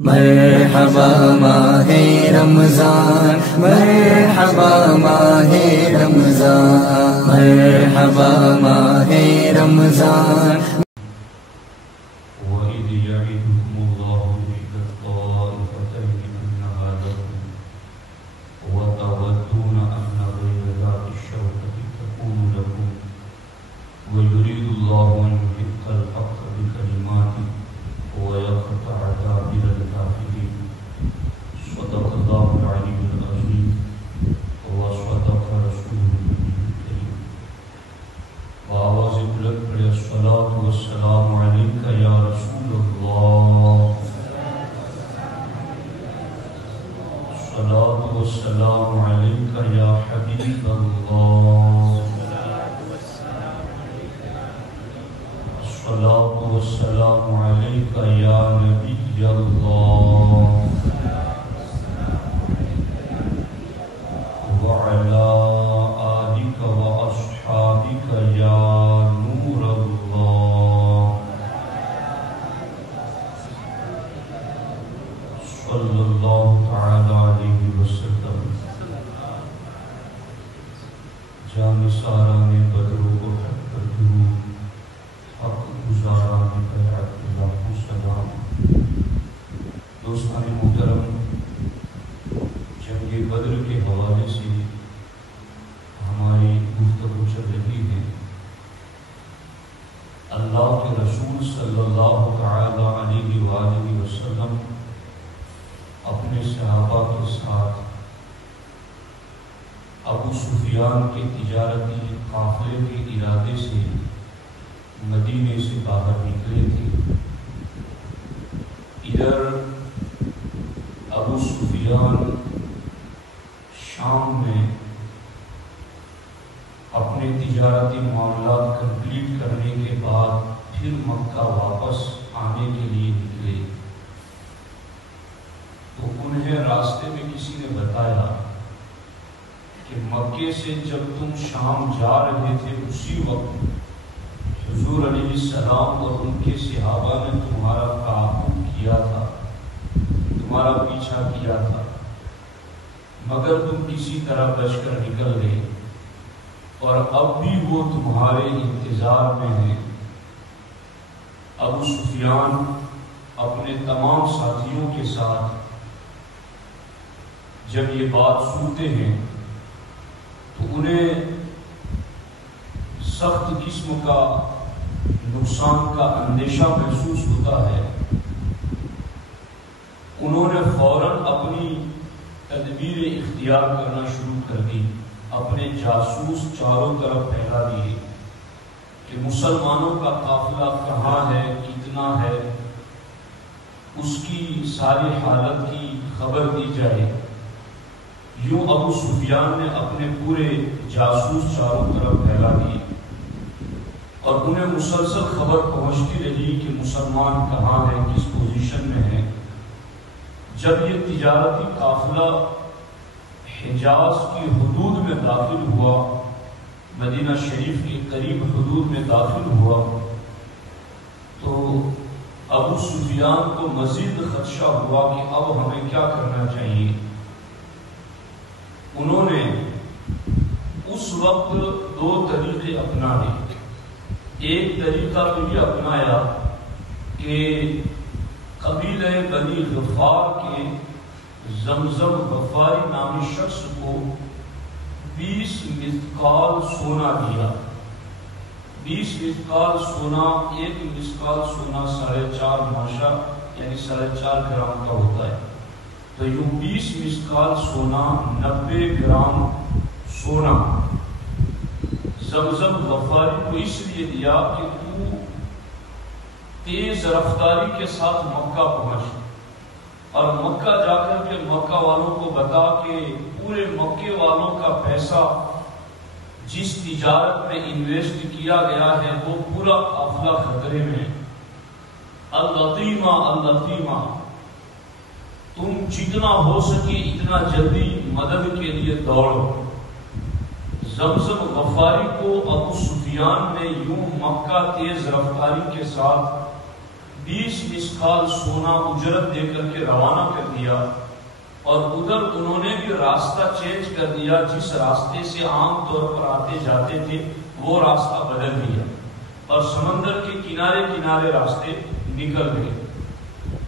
مرحبا ماہ رمضان، مرحبا ماہ رمضان، مرحبا ماہ رمضان۔ وَإِذْ يَعِدُكُمُ اللَّهُ إِحْدَى الطَّائِفَتَيْنِ أَنَّهَا لَكُمْ وَتَوَدُّونَ أَنَّ غَيْرَ ذَاتِ الشَّوْكَةِ تَكُونُ لَكُمْ وَيُرِيدُ اللَّهُ أَنْ يُحِقَّ الْحَقَّ بِكَلِمَاتِهِ وَيَقْطَعَ دَابِرَ الْكَافِرِينَ۔ صدق الله العلي العظيم وصدق رسوله النبي الكريم۔ بآواز بلند پڑھے الصلاة والسلام علیک یا رسول اللہ، الصلاة والسلام علیک یا حبیب اللہ، الصلاة والسلام علیک یا نبی اللہ، وعلا آلک وأصحابک یا نور اللہ، صلی اللہ تعالی علیہ وسلم۔ جان ساران بدر و احد پر درود، حق گزاران بیعت اللہ و سلام۔ دوستان محترم، جنگ بدر کے حوالے سے ہماری گفتگو چل رہی ہے۔ اللہ کے رسول صلی اللہ تعالی علیہ وآلہ وسلم اپنے صحابہ کے ساتھ ابو سفیان کے تجارتی قافلے کے ارادے سے مدینے سے باہر نکلے تھے۔ ادھر ابو سفیان شام میں اپنے تجارتی معاملات کمپلیٹ کرنے کے بعد پھر مکہ واپس آنے کے لیے نکلے، تو انہیں راستے میں کسی نے بتایا کہ مکے سے جب تم شام جا رہے تھے اسی وقت حضور علیہ السلام اور ان کے صحابہ نے تمہارا تعاقب کیا تھا، تمہارا پیچھا کیا تھا، مگر تم کسی طرح بچ کر نکل گئے، اور اب بھی وہ تمہارے انتظار میں ہیں۔ ابو سفیان اپنے تمام ساتھیوں کے ساتھ جب یہ بات سنتے ہیں تو انہیں سخت قسم کا نقصان کا اندیشہ محسوس ہوتا ہے۔ انہوں نے فوراً اپنی تدبیر اختیار کرنا شروع کر دی، اپنے جاسوس چاروں طرف پھیلا دیے کہ مسلمانوں کا قافلہ کہاں ہے، کتنا ہے، اس کی ساری حالت کی خبر دی جائے۔ یوں ابو سفیان نے اپنے پورے جاسوس چاروں طرف پھیلا دیے اور انہیں مسلسل خبر پہنچتی رہی کہ مسلمان کہاں ہے، کس پوزیشن میں ہے۔ جب یہ تجارتی قافلہ حجاز کی حدود میں داخل ہوا، مدینہ شریف کے قریب حدود میں داخل ہوا، تو ابو سفیان کو مزید خدشہ ہوا کہ اب ہمیں کیا کرنا چاہیے۔ انہوں نے اس وقت دو طریقے اپنائے۔ ایک طریقہ تو یہ اپنایا کہ قبیلہ بنی غفار کے زمزم غفاری نامی شخص کو 20 مثقال سونا دیا۔ 20 مثقال سونا، ایک مثقال سونا 4.5 ماشا یعنی 4.5 گرام کا ہوتا ہے، تو یوں 20 مثقال سونا، 90 گرام سونا زمزم غفاری کو اس لیے دیا کہ تو تیز رفتاری کے ساتھ مکہ پہنچ اور مکہ جا کر کے مکہ والوں کو بتا کہ پورے مکے والوں کا پیسہ جس تجارت میں انویسٹ کیا گیا ہے وہ پورا قافلہ خطرے میں۔ اللطیمہ اللطیمہ، تم جتنا ہو سکے اتنا جلدی مدد کے لیے دوڑو۔ زمزم غفاری کو ابو سفیان نے یوں مکہ تیز رفتاری کے ساتھ 20 مسقال سونا اجرت دے کر کے روانہ کر دیا، اور ادھر انہوں نے بھی راستہ چینج کر دیا، جس راستے سے عام طور پر آتے جاتے تھے وہ راستہ بدل دیا اور سمندر کے کنارے کنارے راستے نکل گئے۔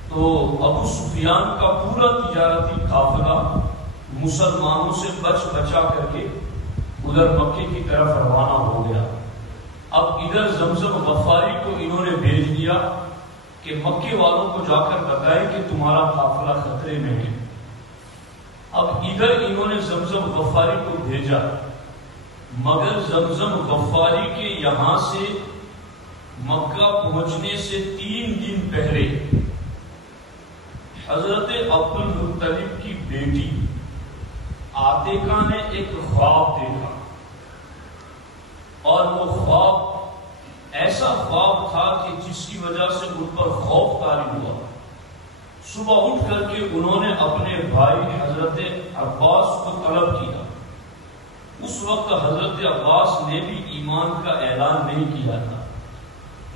تو ابو سفیان کا پورا تجارتی قافلہ مسلمانوں سے بچ بچا کر کے ادھر مکے کی طرف روانہ ہو گیا۔ اب ادھر زمزم غفاری کو انہوں نے بھیج دیا کہ مکے والوں کو جا کر بتائے کہ تمہارا قافلہ خطرے میں ہے۔ اب ادھر انہوں نے زمزم غفاری کو بھیجا، مگر زمزم غفاری کے یہاں سے مکہ پہنچنے سے 3 دن پہلے حضرت عبد المطلب کی بیٹی عاتقہ نے ایک خواب دیکھا، اور وہ خواب ایسا خواب تھا کہ جس کی وجہ سے ان پر خوف طاری ہوا۔ صبح اٹھ کر کے انہوں نے اپنے بھائی حضرت عباس کو طلب کیا۔ اس وقت حضرت عباس نے بھی ایمان کا اعلان نہیں کیا تھا۔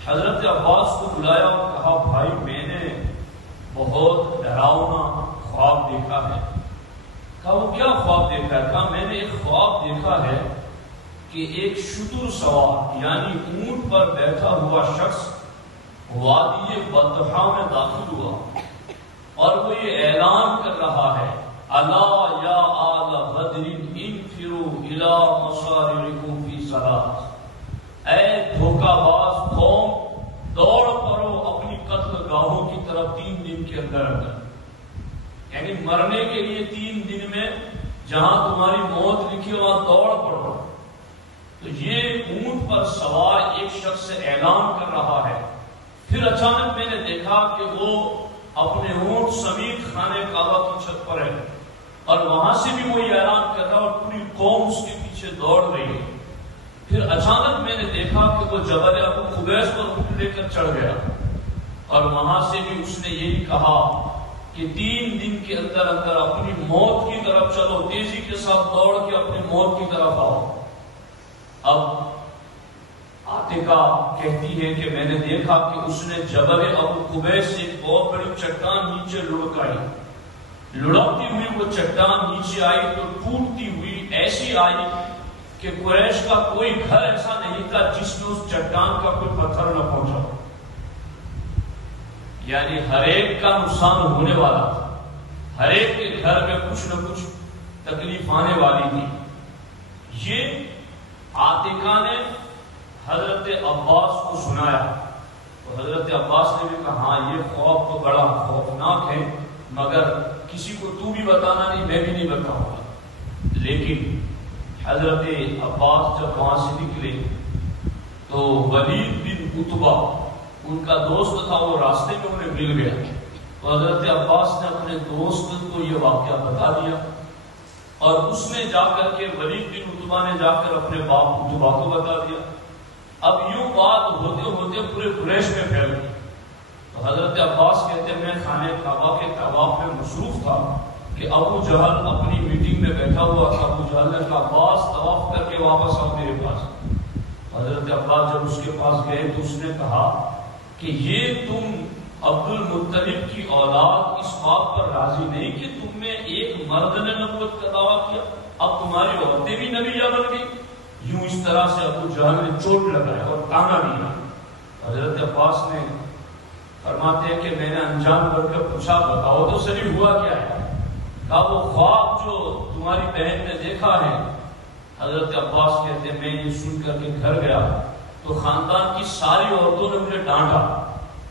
حضرت عباس کو بلایا اور کہا، بھائی میں نے بہت ڈراؤنا خواب دیکھا ہے۔ کہا وہ کیا خواب دیکھا ہے؟ کہا میں نے ایک خواب دیکھا ہے کہ ایک شتر سوار یعنی اونٹ پر بیٹھا ہوا شخص وادی بطحا میں داخل ہوا، اور وہ یہ اعلان کر رہا ہے، الا یا آل بدر انفروا الی مصارعکم فی صلاۃ، اے دھوکہ باز قوم دوڑ پڑو اپنی قتل گاہوں کی طرف 3 دن کے اندر، یعنی مرنے کے لیے 3 دن میں جہاں تمہاری موت لکھی وہاں دوڑ پڑو۔ تو یہ اونٹ پر سوار ایک شخص سے اعلان کر رہا ہے۔ پھر اچانک میں نے دیکھا کہ وہ اپنے اونٹ سمیت خانہ کعبہ کی چھت پر ہے، اور وہاں سے بھی وہی اعلان کر رہا اور پوری قوم اس کے پیچھے دوڑ رہی ہے۔ پھر اچانک میں نے دیکھا کہ وہ جبل ابو قبیس پر اونٹ لے کر چڑھ گیا، اور وہاں سے بھی اس نے یہی کہا کہ 3 دن کے اندر اندر اپنی موت کی طرف چلو، تیزی کے ساتھ دوڑ کے اپنی موت کی طرف آؤ۔ اب عاتقہ کہتی ہے کہ میں نے دیکھا کہ اس نے جبل ابو قبیس سے ایک بہت بڑی چٹان نیچے لڑکائی، لڑکتی ہوئی وہ چٹان نیچے آئی تو ٹوٹتی ہوئی ایسی آئی کہ قریش کا کوئی گھر ایسا نہیں تھا جس میں اس چٹان کا کوئی پتھر نہ پہنچا، یعنی ہر ایک کا نقصان ہونے والا تھا، ہر ایک کے گھر میں کچھ نہ کچھ تکلیف آنے والی تھی۔ یہ عاتقہ نے حضرت عباس کو سنایا، تو حضرت عباس نے بھی کہا ہاں یہ خواب تو بڑا خوفناک ہے، مگر کسی کو تو بھی بتانا نہیں، میں بھی نہیں بتاؤں گا۔ لیکن حضرت عباس جب وہاں سے نکلے تو ولید بن عتبہ ان کا دوست تھا، وہ راستے میں انہیں مل گیا، تو حضرت عباس نے اپنے دوست کو یہ واقعہ بتا دیا، اور اس نے جا کر کے ولید بن عتبہ نے جا کر اپنے باپ عتبہ کو بتا دیا۔ اب یوں بات ہوتے ہوتے پورے قریش میں پھیل گئی۔ تو حضرت عباس کہتے ہیں میں خانہ کعبہ کے طواف میں مصروف تھا کہ ابو جہل اپنی میٹنگ میں بیٹھا ہوا تھا۔ ابو جہل نے کہا عباس طواف کر کے واپس آؤ میرے پاس۔ حضرت عباس جب اس کے پاس گئے تو اس نے کہا کہ یہ تم عبد المطلب کی اولاد اس بات پر راضی نہیں کہ تم میں ایک مرد نے نبوت کا دعویٰ کیا، اب تمہاری عورتیں بھی نبیہ بن گئی؟ یوں اس طرح سے ابو جہل نے چوٹ لگایا اور تانا دیا۔ حضرت عباس نے فرماتے ہیں کہ میں نے انجام کر کے پوچھا بتاؤ تو صحیح ہوا کیا ہے؟ کہا وہ خواب جو تمہاری بہن نے دیکھا ہے۔ حضرت عباس کہتے ہیں میں یہ سن کر کے گھر گیا تو خاندان کی ساری عورتوں نے مجھے ڈانٹا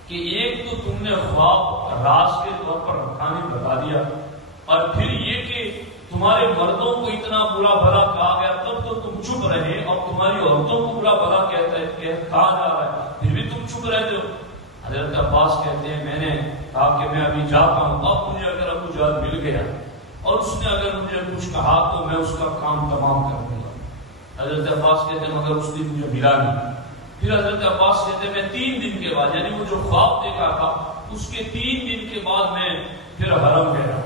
کہ ایک تو تم نے خواب راز کے طور پر رکھا نہیں بتا دیا، اور پھر یہ کہ تمہارے مردوں کو اتنا برا بھلا کہا گیا تب تو تم چپ رہے، اور تمہاری عورتوں کو برا بھلا کہا جا رہا ہے پھر بھی تم چپ رہتے ہو۔ حضرت عباس کہتے ہیں میں نے کہا کہ میں ابھی جاتا ہوں، اب مجھے اگر ابو جہل مل گیا اور اس نے اگر مجھے کچھ کہا تو میں اس کا کام تمام کر دوں گا۔ حضرت عباس کہتے ہیں مگر اس دن مجھے ملا نہیں۔ پھر حضرت عباس کہتے ہیں میں 3 دن کے بعد، یعنی وہ جو خواب دیکھا تھا اس کے 3 دن کے بعد میں پھر حرم گیا،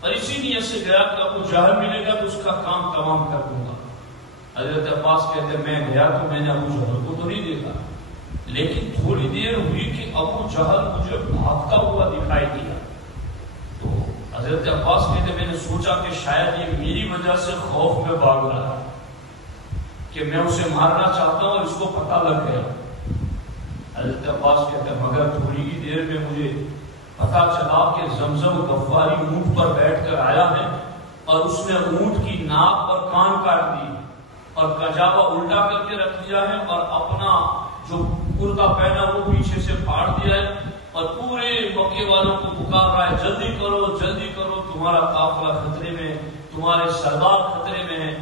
اور اسی نیت سے گیا کہ ابو جہل ملے گا تو اس کا کام تمام کر دوں گا۔ حضرت عباس کہتے ہیں میں گیا تو میں نے ابو جہل کو تو نہیں دیکھا، لیکن تھوڑی دیر ہوئی کہ ابو جہل مجھے بھاگتا ہوا دکھائی دیا. تو حضرت عباس کہتے میں نے سوچا کہ شاید یہ میری وجہ سے خوف میں بھاگ رہا ہے کہ میں اسے مارنا چاہتا ہوں اور اس کو پتہ لگ گیا. حضرت عباس کہتے ہیں مگر تھوڑی ہی دیر میں مجھے پتا چلا کہ زمزم غفاری اونٹ پر بیٹھ کر آیا ہے اور اس نے اونٹ کی ناک اور کان کاٹ دی اور کجاوا الٹا کر کے رکھ دیا ہے اور اپنا جو کرتا پہنا وہ پیچھے سے پھاڑ دیا ہے اور پورے مکے والوں کو پکار رہا ہے جلدی کرو تمہارا قافلہ خطرے میں، تمہارے سردار خطرے میں ہے.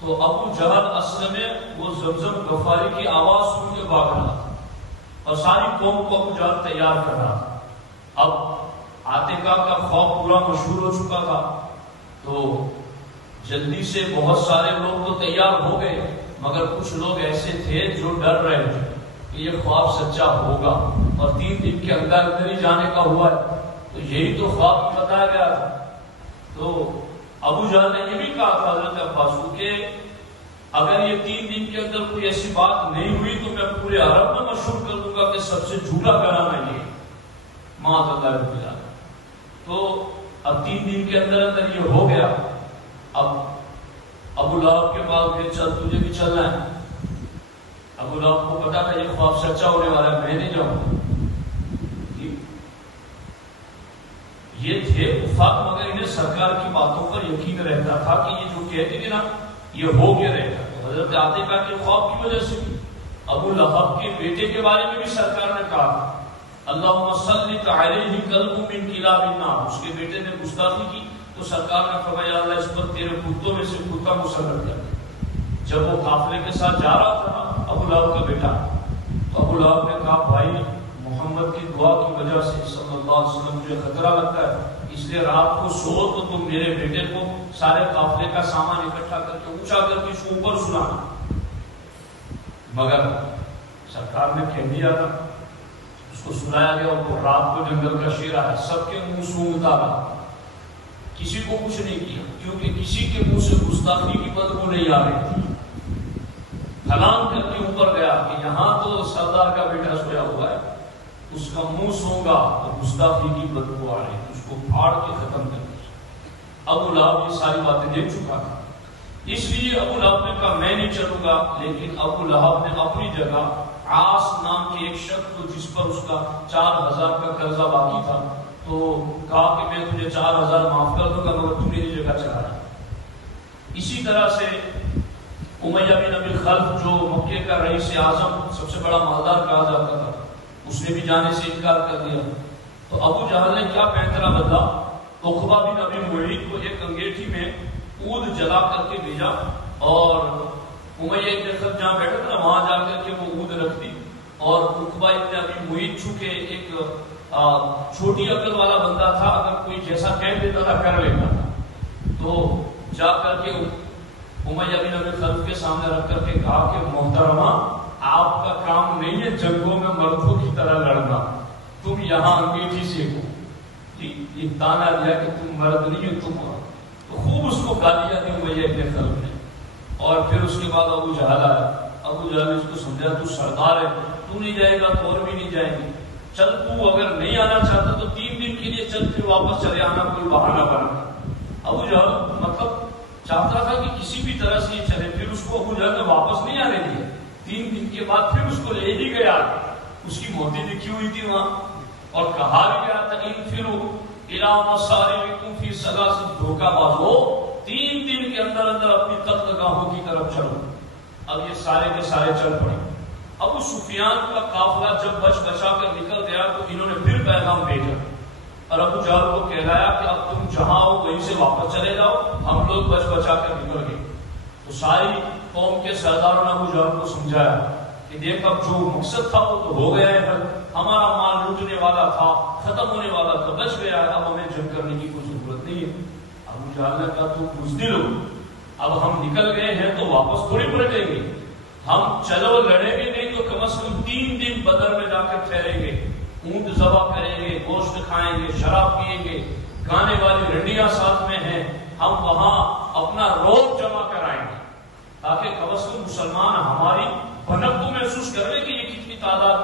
تو ابو جہل اصل میں وہ زمزم غفاری کی آواز سن کے بھاگ رہا تھا اور ساری قوم کو ابو جہل تیار کر رہا تھا. اب عاتقہ کا خوف پورا مشہور ہو چکا تھا تو جلدی سے بہت سارے لوگ تو تیار ہو گئے مگر کچھ لوگ ایسے تھے جو ڈر رہے تھے کہ یہ خواب سچا ہوگا اور 3 دن کے اندر ہی جانے کا ہوا ہے. تو یہی تو خواب بتایا گیا تھا. تو ابو جہل نے یہ بھی کہا تھا حضرت عباس کو کہ اگر یہ 3 دن کے اندر کوئی ایسی بات نہیں ہوئی تو میں پورے عرب میں مشہور کر دوں گا کہ سب سے جھوٹا کرانا یہ معاذ اللہ رب العالمین. تو اب 3 دن کے اندر یہ ہو گیا. اب ابو لہب کے پاس گئے چل تجھے بھی چلنا ہے. ابو لہب کو پتا تھا یہ خواب سچا ہونے والا ہے میں نہیں جاؤں. یہ تھے وفاق مگر انہیں سرکار کی باتوں پر یقین رہتا تھا کہ یہ جو کہتے تھے نا یہ ہو کے رہے گا. تو حضرت عاتقہ کے خواب کی وجہ سے ابو لہب کے بیٹے کے بارے میں بھی سرکار نے کہا اللہم سلط علیہ کلب من کلاب النار. اس کے بیٹے نے گستاخی کی تو سرکار نے فرمایا اللہ اس پر تیرے کتوں میں سے کتا مسلط کر. جب وہ قافلے کے ساتھ جا رہا تھا نا ابو لہب کا بیٹا تو ابو لہب نے کہا بھائی محمد کی دعا کی وجہ سے صلی اللہ علیہ وسلم مجھے خطرہ لگتا ہے اس لیے رات کو سو تو تم میرے بیٹے کو سارے قافلے کا سامان اکٹھا کر کے اونچا کر کے اس کو اوپر سلانا. مگر سرکار نے کہہ دیا تھا اس کو سلایا گیا اور رات کو جنگل کا شیر آیا سب کے منہ سونگتا رہا کسی کو کچھ نہیں کیا کیونکہ کسی کے منہ سے گستاخی کی بدبو نہیں آ رہی تھی. پھلان کر کے اوپر گیا کہ یہاں تو سردار کا بیٹا سویا ہوا ہے اس کا منہ سونگا تو گستاخی کی بدبو آ رہی تھی اس کو پھاڑ کے ختم کر دیا. ابو لہب یہ ساری باتیں دیکھ چکا تھا اس لیے ابو لہب نے کہا میں نہیں چلوں گا. لیکن ابو لہب نے اپنی جگہ عاص نام کے ایک شخص کو جس پر اس کا 4000 کا قرضہ باقی تھا تو کہا کہ میں تجھے 4000 معاف کر دوں گا مگر تو میری جگہ چلا رہا. اسی طرح سے امیہ بن ابی خلف جو مکے کا رئیس اعظم سب سے بڑا مالدار کہا جاتا تھا اس نے بھی جانے سے انکار کر دیا. تو ابو جہل نے کیا پینترا بدلا عقبہ بن ابی معیط کو ایک انگیٹھی میں عود جلا کر کے بھیجا اور امیہ ابن خلف جہاں بیٹھا تھا نا وہاں جا کر کے وہ عود رکھ دی اور عقبہ ابن ابی معیط چونکہ ایک چھوٹی عقل والا بندہ تھا اگر کوئی جیسا کہہ دیتا تھا کر لیتا تھا تو جا کر کے امیہ بن ابی خلف کے سامنے رکھ کر کے کہا کہ محترمہ آپ کا کام نہیں ہے جنگوں میں مردوں کی طرح لڑنا تم یہاں انگیٹھی سیکھو. یہ تانا دیا کہ تم مرد نہیں ہو تم. تو خوب اس کو گالیاں دی امیہ بن خلف نے. اور پھر اس کے بعد ابو جہل آیا. ابو جہل نے اس کو سمجھا تو سردار ہے تو نہیں جائے گا تو اور بھی نہیں جائیں گے چل تو اگر نہیں آنا چاہتا تو 3 دن کے لیے چل پھر واپس چلے آنا کوئی بہانہ بنا. ابو جہل مطلب چاہتا تھا کہ کسی بھی طرح سے یہ چلے. پھر اس کو ابو جہل نے واپس نہیں آنے دیا. 3 دن کے بعد پھر اس کو لے ہی گیا. اس کی موتی لکھی ہوئی تھی وہاں اور کہا بھی گیا تھا انفروا الی مصارعکم فی ثلاث دھوکہ بازو 3 دن کے اندر اندر اپنی قتل گاہوں کی طرف چلو. اب یہ سارے کے سارے چل پڑے. ابو سفیان کا قافلہ جب بچ بچا کر نکل گیا تو انہوں نے پھر پیغام بھیجا اور ابو جہل کو کہلایا کہ اب تم جہاں ہو وہیں سے واپس چلے جاؤ ہم لوگ بچ بچا کر نکل گئے. تو ساری قوم کے سرداروں نے ابو جہل کو سمجھایا کہ دیکھ اب جو مقصد تھا وہ تو ہو گیا ہے ہمارا مال لوٹنے والا تھا ختم ہونے والا تھا بچ گیا ہے اب ہمیں جنگ کرنے کی کوئی ضرورت نہیں ہے. ابو جہل نے کہا تم بزدل ہو اب ہم نکل گئے ہیں تو واپس تھوڑی پلٹیں گے. ہم چلو لڑیں گے نہیں تو کم از کم 3 دن بدر میں جا کر ٹھہریں گے اونٹ ذبح کریں گے گوشت کھائیں گے شراب پیئیں گے گانے والی رنڈیاں ساتھ میں ہیں ہم وہاں اپنا روب جمع کرائیں گے تاکہ کم از کم مسلمان ہماری بھنک کو محسوس کر لیں کہ یہ کتنی تعداد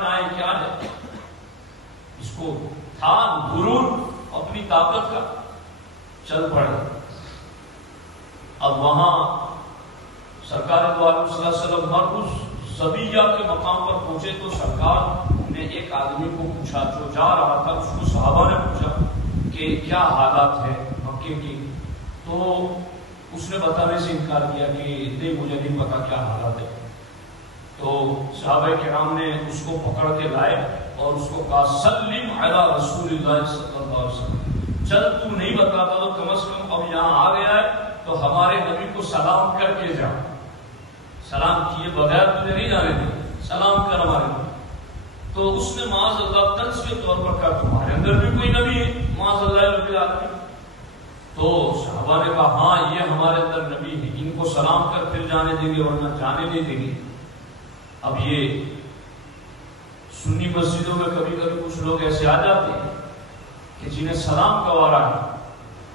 طاقت کا، چل پڑے۔ اب وہاں سرکار دو عالم صلی اللہ علیہ وسلم مرکز زبیہ کے مقام پر پہنچے تو سرکار نے ایک آدمی کو پوچھا جو جا رہا تھا، اس کو صحابہ نے پوچھا کہ کیا حالات ہے مکے کی، تو اس نے بتانے سے انکار کیا کہ نہیں مجھے نہیں پتا کیا حالات ہے۔ تو صحابہ کرام نے اس کو پکڑ کے لائے اور اس کو کہا سلم علی رسول اللہ صلی اللہ علیہ وسلم، چل تو نہیں بتاتا تو کم از کم اب یہاں آ گیا ہے تو ہمارے نبی کو سلام کر کے جا، سلام کیے بغیر تجھے نہیں جانے دے، سلام کر ہمارے نبی۔ تو اس نے معاذ اللہ طنز کے طور پر کہا تمہارے اندر بھی کوئی نبی ہے معاذ اللہ رب العالمین؟ تو صحابہ نے کہا ہاں یہ ہمارے اندر نبی ہے، ان کو سلام کر پھر جانے دیں گے ورنہ جانے نہیں دیں گے۔ اب یہ سنی مسجدوں میں کبھی کبھی کچھ لوگ ایسے آ جاتے ہیں کہ جنہیں سلام گوارا ہے،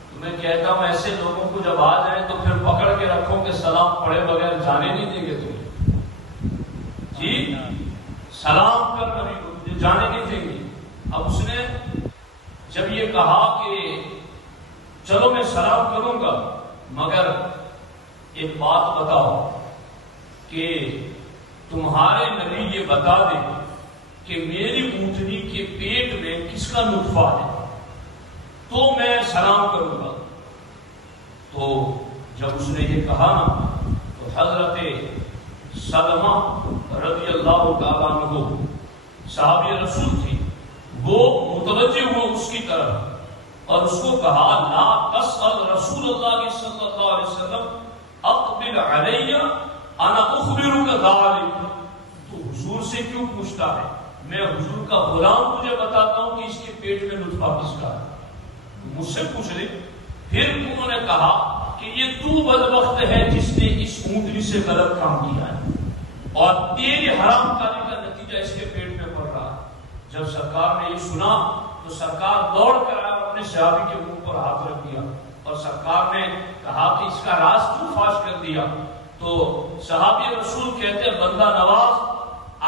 تو میں کہتا ہوں ایسے لوگوں کو جب آ جائیں تو پھر پکڑ کے رکھو کہ سلام پڑھے بغیر جانے نہیں دیں گے تمہیں، جی سلام کر نبی کو تجھے جانے نہیں دیں گے۔ اب اس نے جب یہ کہا کہ چلو میں سلام کروں گا مگر ایک بات بتاؤ کہ تمہارے نبی یہ بتا دے کہ میری اونٹنی کے پیٹ میں کس کا نطفہ ہے تو میں سلام کروں گا۔ تو جب اس نے یہ کہا نا تو حضرت سلمہ رضی اللہ تعالیٰ عنہ صحابی رسول تھی، وہ متوجہ ہوئے اس کی طرف اور اس کو کہا لا تسأل رسول اللہ صلی اللہ علیہ وسلم اقبل علی انا اخبرک ذلک، تو حضور سے کیوں پوچھتا ہے، میں حضور کا غلام تجھے بتاتا ہوں کہ اس کے پیٹ میں نطفہ کس کا ہے، مجھ سے پوچھ لے۔ پھر انہوں نے کہا کہ یہ تو بدبخت ہے جس نے اس اونٹنی سے غلط کام کیا ہے اور تیری حرام کاری کا نتیجہ اس کے پیٹ میں پڑ رہا ہے۔ جب سرکار نے یہ سنا تو سرکار دوڑ کر آیا اور اپنے صحابی کے منہ پر ہاتھ رکھ دیا اور سرکار نے کہا کہ اس کا راز کیوں فاش کر دیا؟ تو صحابی رسول کہتے ہیں بندہ نواز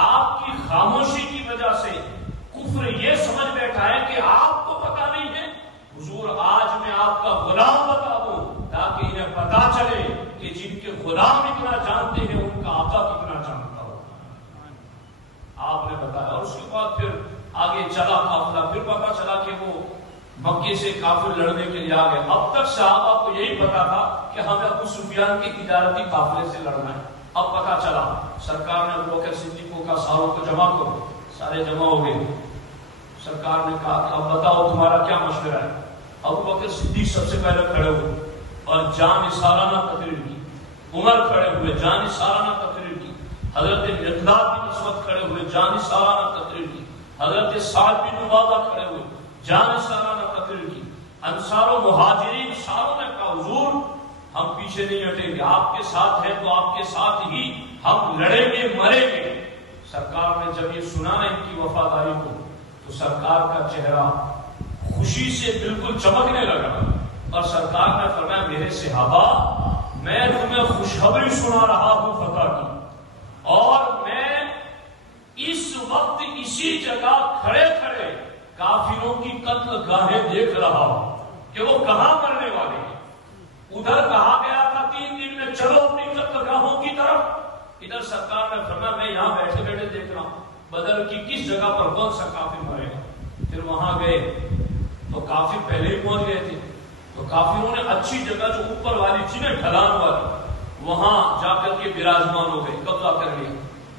آپ کی خاموشی کی وجہ سے کفر یہ سمجھ بیٹھا ہے کہ آپ کو پتا نہیں ہے، حضور آج میں آپ کا غلام بتا دوں تاکہ انہیں پتا چلے کہ جن کے غلام اتنا جانتے ہیں ان کا آقا کتنا جانتا ہو۔ آپ نے بتایا اور اس کے بعد پھر آگے چلا قافلہ، پھر پتا چلا کہ وہ مکے سے کافر لڑنے کے لیے آ گئے۔ اب تک صحابہ کو یہی پتا تھا کہ ہمیں ابو سفیان کے تجارتی قافلے سے لڑنا ہے۔ اب پتا چلا سرکار نے ابو بکر صدیق کو کہا ساروں کو جمع کرو، سارے جمع ہو گئے۔ سرکار نے کہا کہ اب بتاؤ تمہارا کیا مشورہ ہے؟ ابو بکر صدیق سب سے پہلے کھڑے ہوئے اور جان سالانہ تقریر کی، عمر کھڑے ہوئے جان سالانہ تقریر کی، حضرت مقداد بن اسود کھڑے ہوئے جان سالانہ تقریر کی، حضرت سعد بن عبادہ کھڑے ہوئے جان سالانہ تقریر کی۔ انصار و مہاجرین ساروں نے کہا حضور ہم پیچھے نہیں ہٹیں گے، آپ کے ساتھ ہیں تو آپ کے ساتھ ہی ہم لڑیں گے مریں گے۔ سرکار نے جب یہ سنا نا ان کی وفاداری کو تو سرکار کا چہرہ خوشی سے بالکل چمکنے لگا اور سرکار نے فرمایا میرے صحابہ میں تمہیں خوشخبری سنا رہا ہوں فتح کی، اور میں اس وقت اسی جگہ کھڑے کھڑے کافروں کی قتل گاہیں دیکھ رہا ہوں کہ وہ کہاں مرنے والے ہیں۔ ادھر کہا گیا تھا 3 دن میں چلو اپنی قتل گاہوں کی طرف، ادھر سرکار نے فرمایا میں یہاں بیٹھے بیٹھے دیکھ رہا ہوں بدر کی کس جگہ پر کون سا کافر مرے گا۔ پھر وہاں گئے تو کافر پہلے ہی پہنچ گئے تھے، تو کافروں نے اچھی جگہ جو اوپر والی تھی نا ڈھلان والی، وہاں جا کر کے براجمان ہو گئے، قبضہ کر لیا۔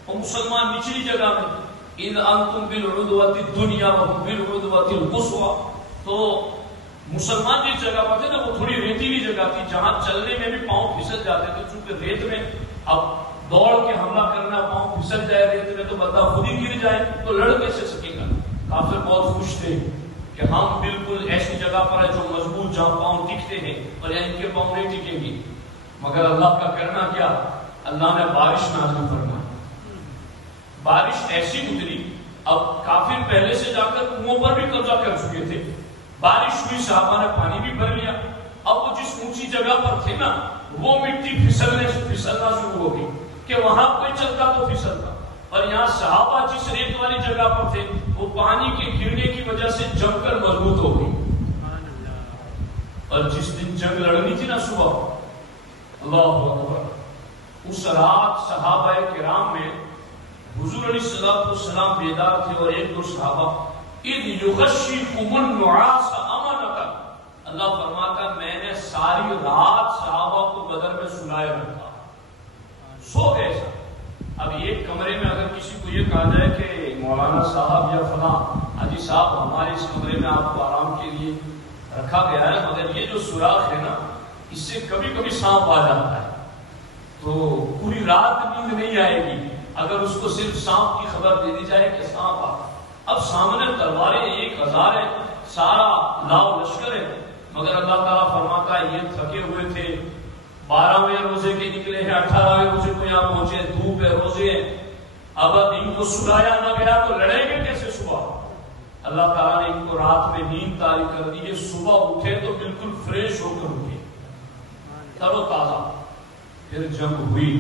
اور مسلمان نچلی جگہ میں ان انتم بالعدوۃ الدنیا وهم بالعدوۃ القصوى، تو مسلمان جس جگہ پر تھے نا وہ تھوڑی ریتیلی جگہ تھی جہاں چلنے میں بھی پاؤں پھسل جاتے تھے، چونکہ ریت میں اب دوڑ کے حملہ کرنا، پاؤں پھسل جائے ریت میں تو بندہ خود ہی گر جائے تو لڑ کیسے سکے گا۔ کافر بہت خوش تھے کہ ہم بالکل ایسی جگہ پر ہے جو مضبوط جہاں پاؤں ٹکتے ہیں اور یہاں ان کے پاؤں نہیں ٹکیں گے۔ مگر اللہ کا کرنا کیا، اللہ نے بارش نازل فرمائی، بارش ایسی اتری، اب کافر پہلے سے جا کر کنووں پر بھی قبضہ کر چکے تھے، بارش ہوئی صحابہ نے پانی بھی بھر لیا۔ اب وہ جس اونچی جگہ پر تھے نا وہ مٹی پھسلنا شروع ہو گئی کہ وہاں کوئی چلتا تو پھسلتا، اور یہاں صحابہ جس ریت والی جگہ پر تھے وہ پانی کے گرنے کی وجہ سے جم کر مضبوط ہو گئی۔ اور جس دن جنگ لڑنی تھی نا صبح، اللہ اکبر، اس رات صحابہ کرام میں حضور علیہ السلام بیدار تھے اور ایک دو صحابہ، اذ یغشیکم النعاس امانۃ، اللہ فرماتا میں نے ساری رات صحابہ کو بدر میں سلائے رکھا، سو گئے سب۔ اب ایک کمرے میں اگر کسی کو یہ کہا جائے کہ مولانا صاحب یا فلاں حاجی صاحب ہمارے اس کمرے میں آپ کو آرام کے لیے رکھا گیا ہے، مگر یہ جو سوراخ ہے نا اس سے کبھی کبھی سانپ آ جاتا ہے، تو پوری رات نیند نہیں آئے گی اگر اس کو صرف سانپ کی خبر دے دی جائے کہ سانپ آ۔ اب سامنے تلواریں 1000 ہے، سارا لاؤ لشکر ہے، مگر اللہ تعالیٰ فرماتا ہے یہ تھکے ہوئے تھے، 12ویں روزے کے نکلے ہیں، 18ویں روزے کو یہاں پہنچے، دھوپ ہے، روزے ہیں، اب ان کو سلایا نہ گیا تو لڑیں گے کیسے صبح؟ اللہ تعالیٰ نے ان کو رات میں نیند طاری کر دی ہے، صبح اٹھے تو بالکل فریش ہو کر اٹھے، تر و تازہ۔ پھر جنگ ہوئی،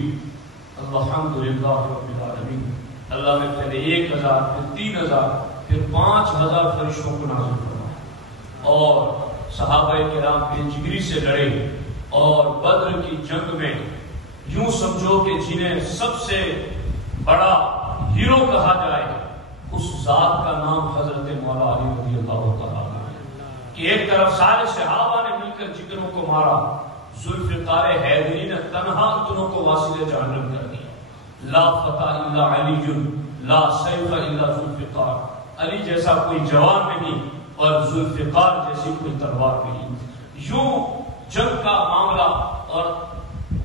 الحمدللہ رب العالمین، اللہ نے پہلے 1000 پھر 3000 پھر 5000 فرشتوں کو نازل فرمایا اور صحابہ کرام بے جگری سے لڑے، اور بدر کی جنگ میں یوں سمجھو کہ جنہیں سب سے بڑا ہیرو کہا جائے اس ذات کا نام حضرت مولا علی رضی اللہ تعالیٰ کہ ایک طرف سارے صحابہ نے مل کر جگروں کو مارا، ذوالفقار حیدری نے تنہا اتنوں کو واصل جہنم کر دیا، لا فتح الا علی لا سیف الا ذوالفقار، علی جیسا کوئی جوان نہیں اور ذوالفقار جیسی کوئی تلوار نہیں۔ یوں جنگ کا معاملہ، اور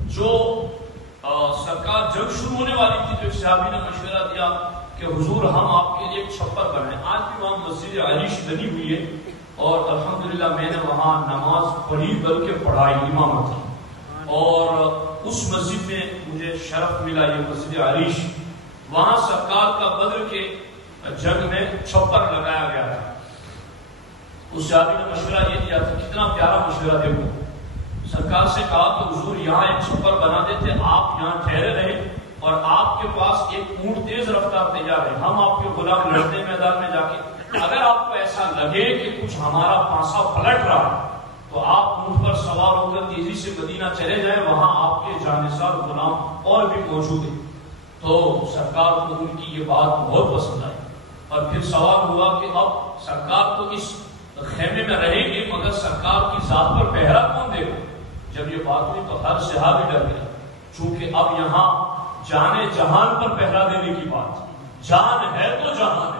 جو سرکار جنگ شروع ہونے والی تھی تو ایک صحابی نے مشورہ دیا کہ حضور ہم آپ کے لیے ایک چھپر بنائیں، آج بھی وہاں مسجد عریش بنی ہوئی ہے اور الحمدللہ میں نے وہاں نماز پڑھی بلکہ پڑھائی امامت کی، اور اس مسجد میں مجھے شرف ملا، یہ مسجد عریش، وہاں سرکار کا بدر کے جنگ میں چھپر لگایا گیا تھا۔ اس صحابی نے مشورہ یہ دیا تھا، کتنا پیارا مشورہ دیکھو، سرکار سے کہا کہ حضور یہاں ایک چھپر بنا دیتے، آپ یہاں ٹھہرے رہے اور آپ کے پاس ایک اونٹ تیز رفتار تیار ہے، ہم آپ کے غلام لڑنے میدان میں جا کے اگر آپ کو ایسا لگے کہ کچھ ہمارا پانسا پلٹ رہا تو آپ اونٹ پر سوار ہو کر تیزی سے مدینہ چلے جائیں، وہاں آپ کے جانثار غلام اور بھی موجود ہیں۔ تو سرکار کو ان کی یہ بات بہت پسند آئی اور پھر سوال ہوا کہ اب سرکار تو اس خیمے میں رہیں گے مگر سرکار کی ذات پر پہرا کون دے گا؟ جب یہ بات ہوئی تو ہر صحابی ڈر گیا، چونکہ اب یہاں جانے جہان پر پہرا دینے کی بات، جان ہے تو جہان ہے،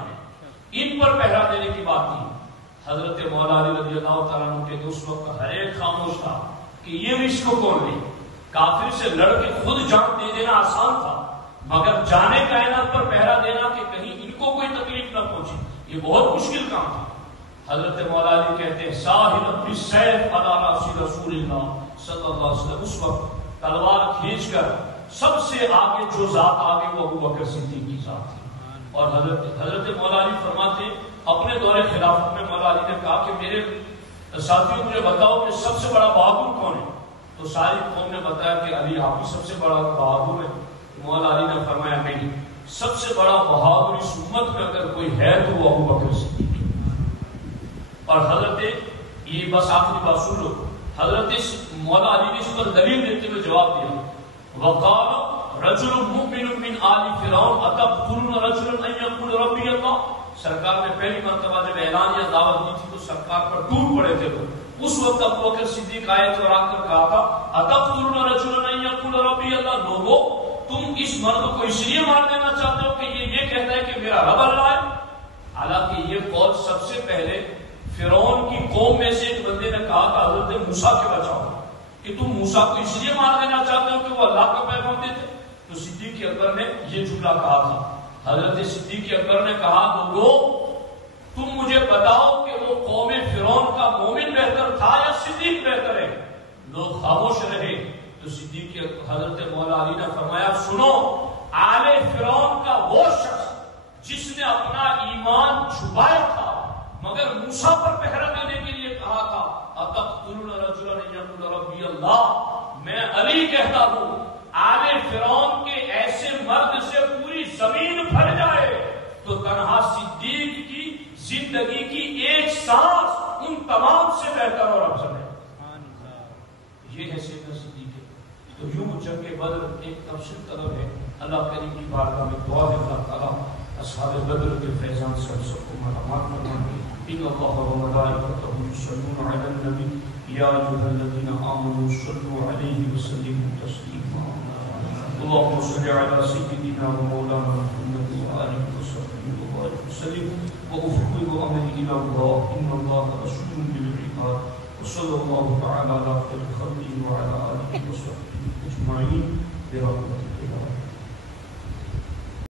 ان پر پہرا دینے کی بات تھی۔ حضرت مولا علی رضی اللہ تعالیٰ عنہ کے اس وقت ہر ایک خاموش تھا کہ یہ رشک کون لے، کافر سے لڑ کے خود جان دے دینا آسان تھا مگر جانے کائنات پر پہرا دینا کہ کہیں ان کو کوئی تکلیف نہ پہنچے یہ بہت مشکل کام تھا۔ حضرت مولا علی کہتے ہیں ساحل بالسیف علی راس رسول اللہ صلی اللہ علیہ وسلم، اس وقت تلوار کھینچ کر سب سے آگے جو ذات آگے وہ ابو بکر صدیق کی ذات تھی، اور حضرت مولا علی فرماتے اپنے دور خلافت میں مولا علی نے کہا کہ میرے ساتھیوں مجھے بتاؤ کہ سب سے بڑا بہادر کون ہے؟ تو ساری قوم نے بتایا کہ علی آپ ہی سب سے بڑا بہادر ہے۔ مولا علی نے فرمایا نہیں، سب سے بڑا بہادر اس امت میں اگر کوئی ہے تو وہ ابو بکر صدیق۔ اور حضرت یہ بس آخری بات سن لو، حضرت مولا علی نے اس پر دلیل دیتے ہوئے جواب دیا، وقال رجل مؤمن من آل فرعون اتقتلون رجلا ان يقول ربي اللہ۔ سرکار نے پہلی مرتبہ جب اعلان یا دعوت دی تھی تو سرکار پر ٹوٹ پڑے تھے لوگ، اس وقت ابو بکر صدیق آئے تھے اور آ کر کہا تھا اتقتلون رجلا ان يقول ربي اللہ، لوگوں تم اس مرد کو اس لیے مار دینا چاہتے ہو کہ یہ کہتا ہے کہ میرا رب اللہ ہے؟ حالانکہ یہ قول سب سے پہلے فرعون کی قوم میں سے ایک بندے نے کہا تھا حضرت موسیٰ کے بچاؤ کہ تم موسیٰ کو اس لیے مار دینا چاہتے ہو کہ وہ اللہ کا پیغام دیتے، تو صدیق اکبر نے یہ جملہ کہا تھا۔ حضرت صدیق اکبر نے کہا لوگوں تم مجھے بتاؤ کہ وہ قوم فرعون کا مومن بہتر تھا یا صدیق بہتر ہے؟ لوگ خاموش رہے تو صدیق حضرت مولا علی نے فرمایا سنو، آل فرعون کا وہ شخص جس نے اپنا ایمان چھپایا تھا مگر موسیٰ پر پہرا دینے کے لیے کہا تھا اتقتلون رجلا ان یقول ربی اللہ، میں علی کہتا ہوں آل فرعون کے ایسے مرد سے پوری زمین بھر جائے تو تنہا صدیق کی زندگی کی ایک سانس ان تمام سے بہتر اور افضل ہے۔ جنگ بدر ایک تفصیل طلب ہے. اللہ کریم کی بارگاہ میں دعا ہے اللہ تعالیٰ اصحاب بدر کے فیضان سے ہم سب کو مرحمات فرمائے. ان اللہ و ملائکتہ یصلون علی النبی یا ایھا الذین آمنوا صلوا علیہ وسلموا تسلیما. اللهم صل على سيدنا ومولانا محمد وآله وصحبه وبارك وسلم وأفضل أمري إلى الله إن الله رسول بالعباد وصلى الله تعالى على خير خلقه وعلى آله وصحبه أجمعين برحمته.